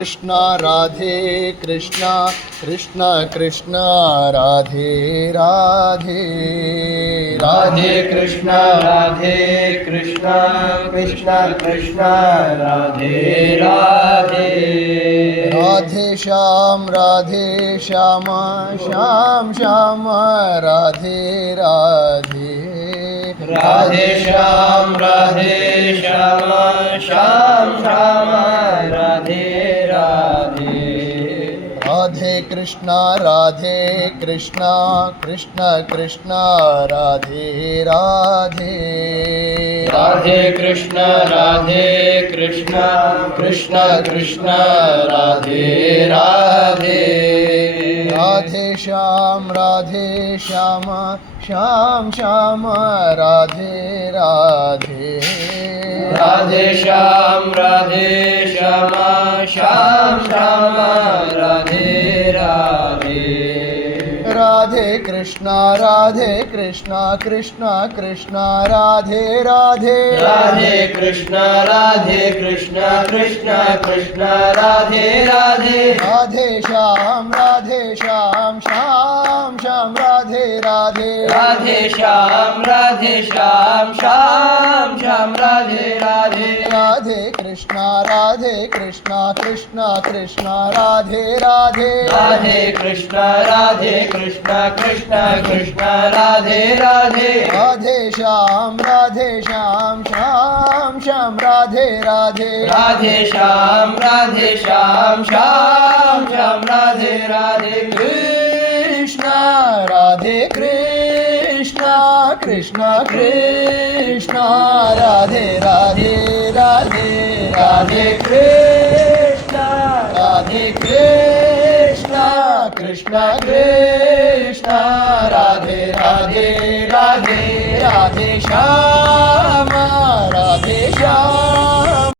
Krishna Radhe Krishna Krishna Krishna Radhe Radhe Radhe Krishna Radhe Krishna Krishna Krishna Radhe Radhe Radhe Shyam Shyam Shyam Radhe Radhe Radhe Shyam Shyam Shyam Radhe Radhe Radhe Krishna Krishna Krishna Radhe Radhe Radhe Krishna Krishna Krishna Radhe Radhe Radhe Shyam Shyam Radhe Radhe Radhe Shyam Shyam Shyam Radhe Radhe Radhe Krishna Krishna Krishna Radhe Radhe Radhe Krishna Krishna Krishna Radhe Radhe Radhe Shyam Shyam Radhe Radhe Radhe Shyam Shyam Radhe Radhe Radhe Krishna Krishna Radhe Radhe Radhe Krishna Krishna Radhe Radhe Radhe Shyam Shyam Radhe Radhe Radhe Shyam Shyam Radhe Radhe Krishna Radhe Krishna Krishna Radhe Radhe Radhe Radhe Krishna Krishna Krishna Radhe Radhe Radhe Radhe Shyam